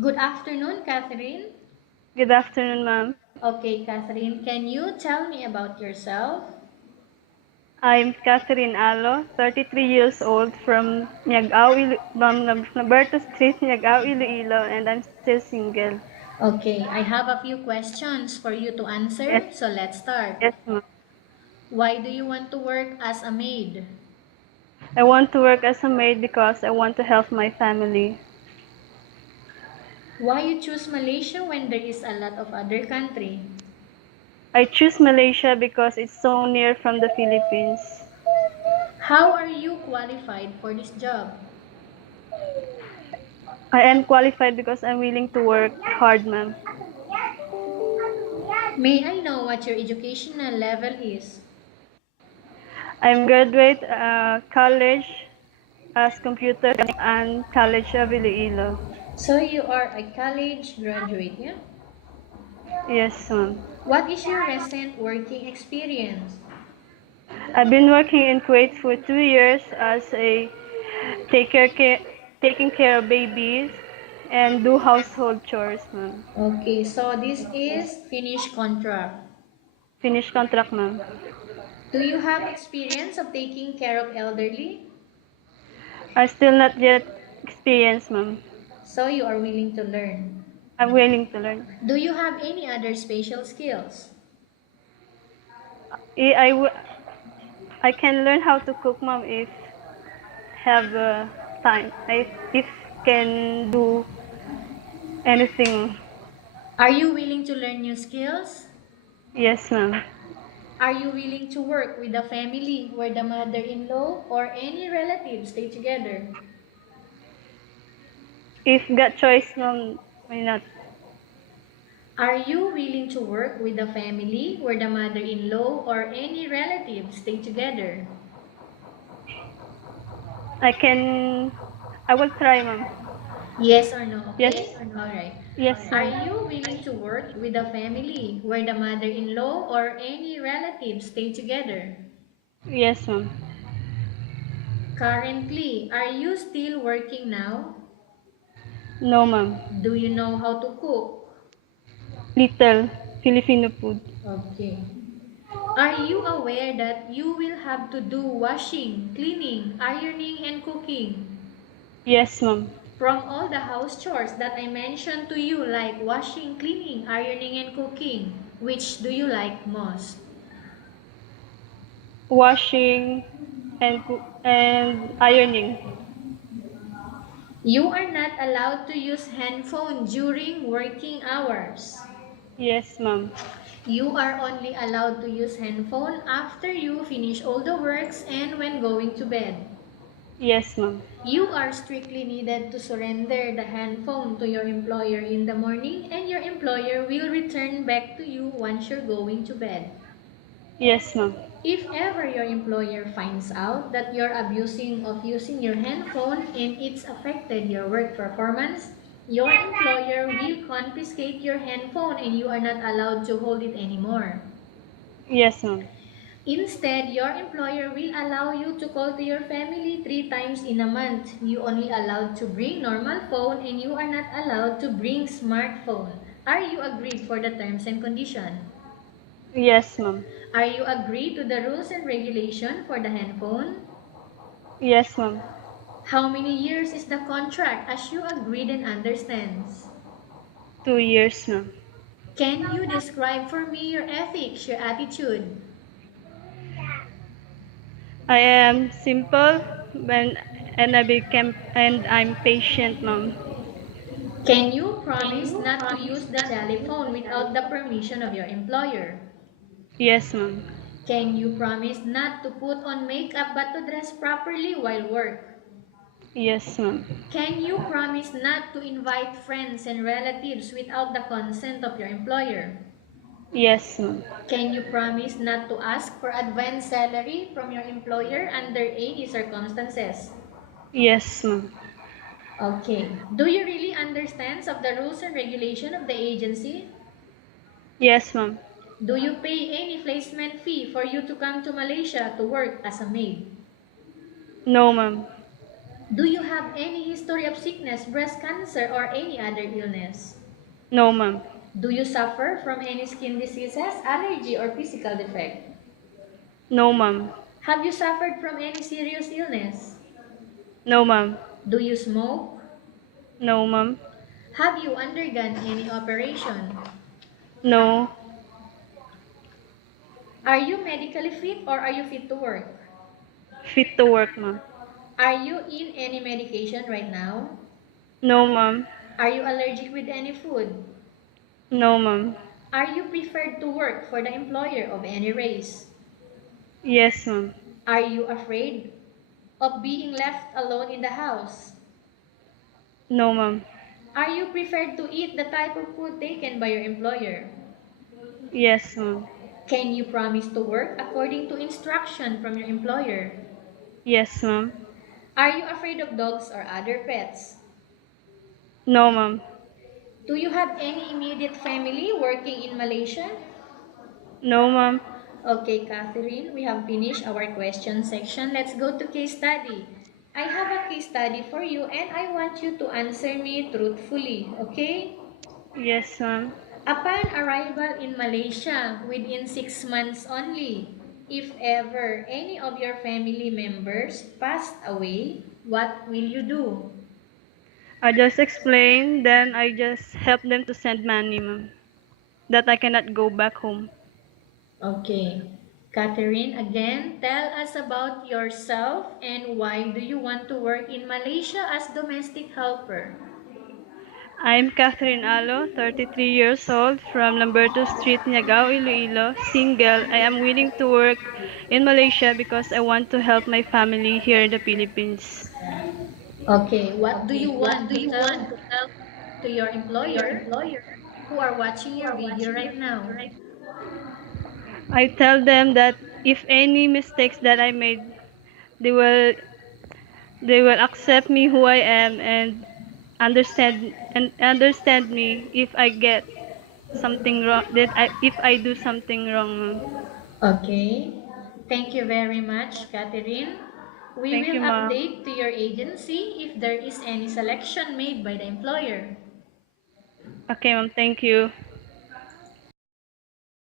Good afternoon, Catherine. Good afternoon, ma'am. Okay, Catherine, can you tell me about yourself? I'm Catherine Alo, 33 years old from Naberto Street, Niagao, Iloilo, and I'm still single. Okay, I have a few questions for you to Yes, answer, so let's start. yes, ma'am. Why do you want to work as a maid? I want to work as a maid because I want to help my family. Why you choose Malaysia when there is a lot of other country? I choose Malaysia because it's so near from the Philippines. How are you qualified for this job? I am qualified because I'm willing to work hard, ma'am. May I know what your educational level is? I'm graduate college as computer and College of Iloilo. So you are a college graduate, yeah? Yes, ma'am. What is your recent working experience? I've been working in Kuwait for 2 years as a take care, care taking care of babies and do household chores, ma'am. Okay, so this is finished contract. Finish contract, ma'am. Do you have experience of taking care of elderly? I still not yet experienced, ma'am. So you are willing to learn. I'm willing to learn. Do you have any other special skills? I, I, w- I can learn how to cook, ma'am, if have time. If can do anything. Are you willing to learn new skills? Yes, ma'am. Are you willing to work with a family where the mother-in-law or any relatives stay together? If got choice, ma'am, why not? Are you willing to work with a family where the mother-in-law or any relatives stay together? I can. I will try, ma'am. Yes or no, Yes. okay? Alright. Yes, Are ma'am. you willing to work with a family where the mother-in-law or any relatives stay together? Yes, ma'am. Currently, are you still working now? No, ma'am. Do you know how to cook? Little Filipino food. Okay. Are you aware that you will have to do washing, cleaning, ironing, and cooking? Yes, ma'am. From all the house chores that I mentioned to you, like washing, cleaning, ironing, and cooking, which do you like most? Washing and ironing. You are not allowed to use handphone during working hours. Yes, ma'am. You are only allowed to use handphone after you finish all the works and when going to bed. Yes, ma'am. You are strictly needed to surrender the handphone to your employer in the morning and your employer will return back to you once you're going to bed. Yes, ma'am. If ever your employer finds out that you're abusing of using your handphone and it's affected your work performance, your employer will confiscate your handphone and you are not allowed to hold it anymore. Yes, ma'am. Instead, your employer will allow you to call to your family 3 times in a month. You only allowed to bring normal phone and you are not allowed to bring smartphone. Are you agreed for the terms and condition? Yes, ma'am. Are you agreed to the rules and regulation for the handphone? Yes, ma'am. How many years is the contract as you agreed and understands? 2 years, ma'am. Can you describe for me your ethics, your attitude? I am simple when and I'm patient, ma'am. Can you promise not to use the telephone without the permission of your employer? Yes, ma'am. Can you promise not to put on makeup but to dress properly while work? Yes, ma'am. Can you promise not to invite friends and relatives without the consent of your employer? Yes, ma'am. Can you promise not to ask for advance salary from your employer under any circumstances? Yes, ma'am. Okay. Do you really understand of the rules and regulation of the agency? Yes, ma'am. Do you pay any placement fee for you to come to Malaysia to work as a maid? No, ma'am. Do you have any history of sickness, breast cancer, or any other illness? No, ma'am. Do you suffer from any skin diseases, allergy, or physical defect? No, ma'am. Have you suffered from any serious illness? No, ma'am. Do you smoke? No, ma'am. Have you undergone any operation? No. Are you medically fit or are you fit to work? Fit to work, ma'am. Are you in any medication right now? No, ma'am. Are you allergic with any food? No, ma'am. Are you preferred to work for the employer of any race? Yes, ma'am. Are you afraid of being left alone in the house? No, ma'am. Are you preferred to eat the type of food taken by your employer? Yes, ma'am. Can you promise to work according to instruction from your employer? Yes, ma'am. Are you afraid of dogs or other pets? No, ma'am. Do you have any immediate family working in Malaysia? No, ma'am. Okay, Catherine, we have finished our question section. Let's go to case study. I have a case study for you and I want you to answer me truthfully, okay? Yes, ma'am. Upon arrival in Malaysia within 6 months only, if ever any of your family members passed away, what will you do? I just explained, then I just help them to send money, ma'am. That I cannot go back home. Okay. Catherine, again, tell us about yourself and why do you want to work in Malaysia as domestic helper? I'm Catherine Alo, 33 years old, from Lamberto Street, Niagao, Iloilo, single. I am willing to work in Malaysia because I want to help my family here in the Philippines. Okay, what do you want to tell to your employer who are watching your video right now? I tell them that if any mistakes that I made, they will accept me who I am and understand me if I get something wrong, if I do something wrong, ma'am. Okay. Thank you very much, Catherine. We Thank will you, ma'am. update to your agency if there is any selection made by the employer. Okay, ma'am. Thank you.